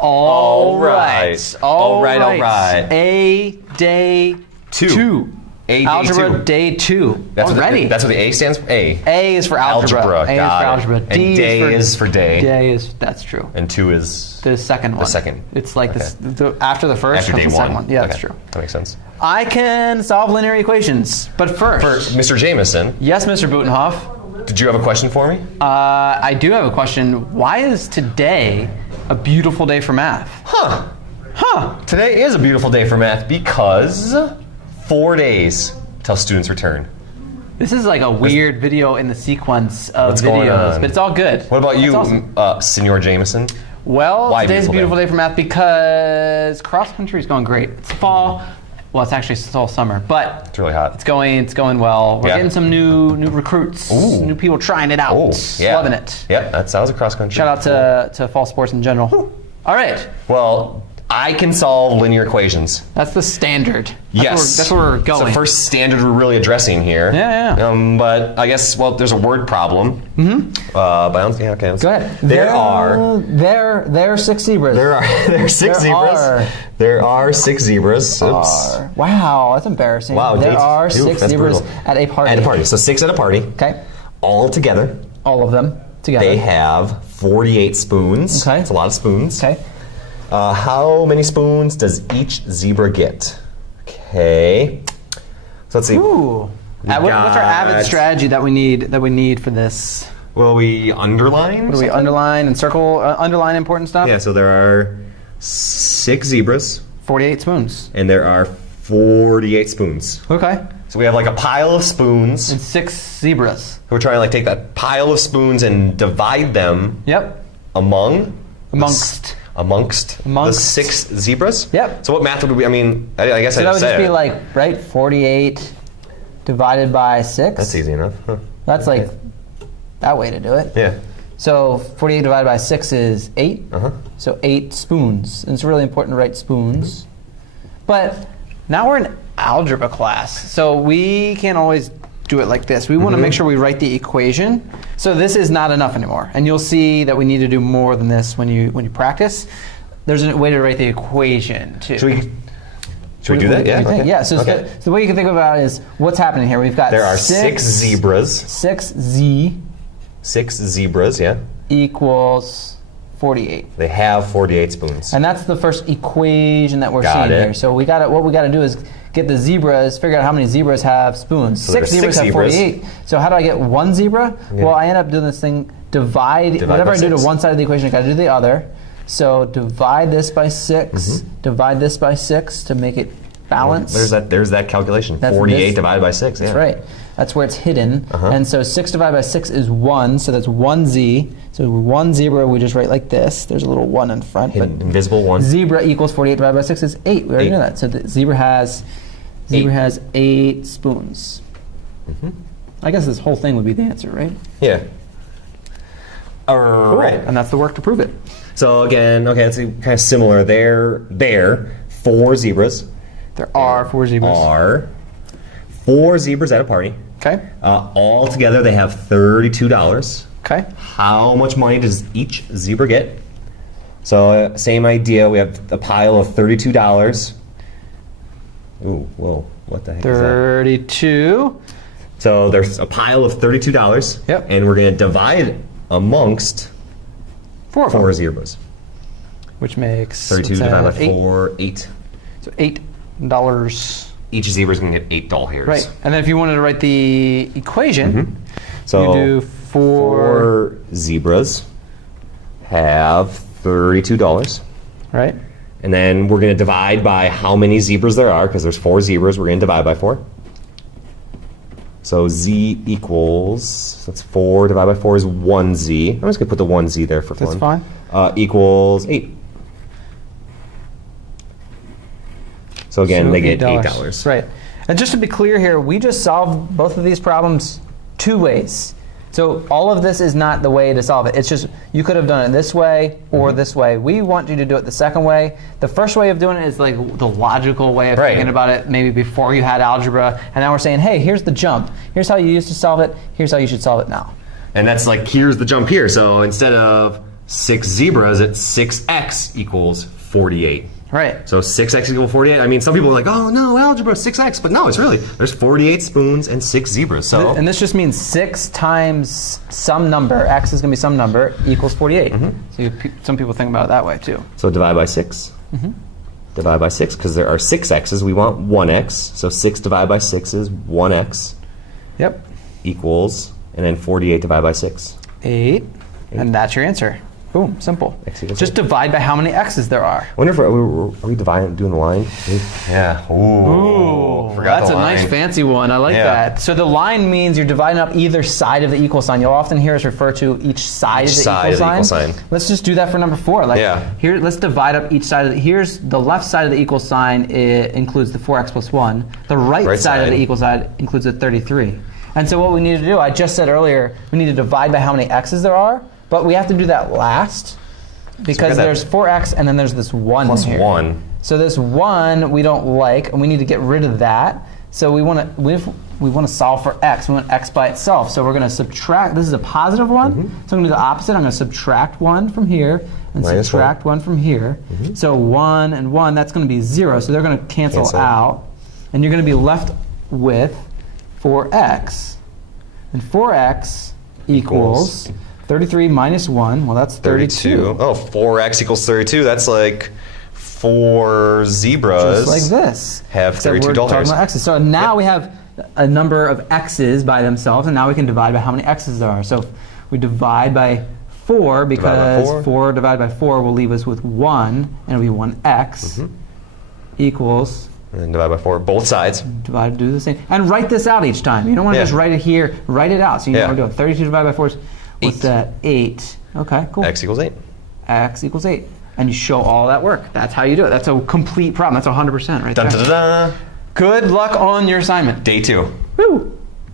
All right. A day 2. Algebra day 2. Already. That's what the A stands for? A. A is for algebra. A is for algebra. And day is for day. Day is, that's true. And 2 is? The second one. The second. It's like after the first after comes day the second 1. one. Yeah, that's true. That makes sense. I can solve linear equations, but first. For Mr. Jameson. Yes, Mr. Butenhoff. Did you have a question for me? I do have a question. Why is today a beautiful day for math? Today is a beautiful day for math because 4 days till students return. This is like a weird video in the sequence of What's going videos, on? but it's all good. What about you, awesome. Senor Jameson? Well, Why today's a beautiful day for math because cross country is going great. It's fall. Well, it's actually still summer, but it's really hot. It's going well. We're getting some new recruits, new people trying it out. Loving it. Yeah, that sounds a cross country. Shout out to fall sports in general. All right. Well, I can solve linear equations. That's the standard. That's where we're going. It's the first standard we're really addressing here. Yeah. But I guess, well, there's a word problem. Okay. Go ahead. There are 6 zebras. There are 6 zebras. There are 6 zebras. Oops. Wow, that's embarrassing. Wow, there are 6 zebras at a party. At a party. So 6 at a party. Okay. All together. All of them together. They have 48 spoons. Okay. It's a lot of spoons. Okay. How many spoons does each zebra get? Okay. So let's see. Ooh. What's our avid strategy that we need for this? Will we underline? What do we underline and circle? Underline important stuff? Yeah, so there are 6 zebras. 48 spoons. And there are 48 spoons. Okay. So we have like a pile of spoons. And 6 zebras. We're trying to like take that pile of spoons and divide them. Yep. Amongst the 6 zebras? Yep. So what math would we, I guess so I that would just just be like, right, 48 divided by 6? That's easy enough. Huh. That's like that way to do it. Yeah. So 48 divided by 6 is 8. Uh-huh. So 8 spoons. And it's really important to write spoons. But now we're in algebra class, so we can't always do it like this. We want to make sure we write the equation. So this is not enough anymore. And you'll see that we need to do more than this when you practice. There's a way to write the equation too. Should we do that? Yeah. Okay. Yeah. So the way you can think about it is what's happening here. We've got there are 6 zebras. 6 zebras. Yeah. Equals 48. They have 48 spoons. And that's the first equation that we're seeing here. So what we got to do is get the zebras, figure out how many zebras have spoons. So 6 zebras have 48. So how do I get 1 zebra? Yeah. Well, I end up doing this thing, divide whatever I do to one side of the equation, I got to do the other. So divide this by 6, divide this by 6 to make it balance. There's that calculation. 48 divided by 6. That's right. That's where it's hidden. And so 6 divided by 6 is 1, so that's 1z. So 1 zebra we just write like this. There's a little 1 in front. Hidden, but invisible 1. Zebra equals 48 divided by 6 is 8. We already know that. So the zebra has 8 spoons. I guess this whole thing would be the answer, right? Yeah. Right. And that's the work to prove it. So again, it's kind of similar. There 4 zebras. There are 4 zebras. Are 4 zebras at a party. Okay. All together they have $32. Okay. How much money does each zebra get? So same idea. We have a pile of $32. Ooh, whoa! What the heck 32. Is that? So there's a pile of $32. Yep. And we're going to divide amongst 4 zebras. Which makes 32 divided by 4, 8. So $8. Each zebra is going to get 8 doll hairs. Right. And then if you wanted to write the equation, so you do 4 zebras have $32. Right. And then we're going to divide by how many zebras there are, because there's 4 zebras. We're going to divide by 4. So z equals, that's 4 divided by 4 is 1z. I'm just going to put the 1z there for fun. That's fine. Equals 8. So again, they get $8. Right. And just to be clear here, we just solved both of these problems 2 ways. So all of this is not the way to solve it. It's just you could have done it this way or this way. We want you to do it the second way. The first way of doing it is like the logical way of thinking about it, maybe before you had algebra. And now we're saying, hey, here's the jump. Here's how you used to solve it. Here's how you should solve it now. And that's like, here's the jump here. So instead of 6 zebras at 6x equals 48. Right. So 6x equals 48. I mean, some people are like, oh no, algebra, 6x. But no, it's really, there's 48 spoons and 6 zebras. So And this just means 6 times some number, x is going to be some number, equals 48. So some people think about it that way too. So divide by 6. Divide by 6, because there are 6 x's. We want 1x. So 6 divided by 6 is 1x. Yep. Equals, and then 48 divided by 6. 8. And that's your answer. Boom, simple. X equals Just 8. divide by how many x's there are. I wonder if are we dividing, doing the line? Yeah. Ooh. Forgot That's the a nice line. fancy one. I like Yeah. that. So the line means you're dividing up either side of the equal sign. You'll often hear us refer to each side, Each of, the side equal of the sign. equal sign. Let's just do that for number 4. Like Yeah. here, let's divide up each side of the. Here's the left side of the equal sign. It includes the 4x plus 1. The right side of side. the equal side includes a 33. And so what we need to do, I just said earlier, we need to divide by how many x's there are, but we have to do that last because that. there's 4x and then there's this 1 Plus here. 1. So this 1 we don't like, and we need to get rid of that. So we want to solve for x. We want x by itself. So we're going to subtract. This is a positive 1. So I'm going to do the opposite. I'm going to subtract 1 from here and Minus subtract 1 from here. So 1 and 1, that's going to be 0. So they're going to cancel out. And you're going to be left with 4x. And 4x equals 33 minus 1. Well, that's 32. Oh, 4x equals 32. That's like 4 zebras. Just like this. Have So we're $32. talking about x's. So now we have a number of x's by themselves, and now we can divide by how many x's there are. So we divide by 4 because 4 divided by 4 will leave us with 1, and it'll be 1x equals, And then divide by 4. Both sides. divide, do the same. And write this out each time. You don't want to Yeah. just write it here. Write it out so you know Yeah. what we're doing. 32 divided by 4 is, what's 8. that? 8. Okay, cool. X equals 8. X equals 8. And you show all that work. That's how you do it. That's a complete problem. That's 100% right Dun, there. dun, dun, dun. Good luck on your assignment. Day 2. Woo!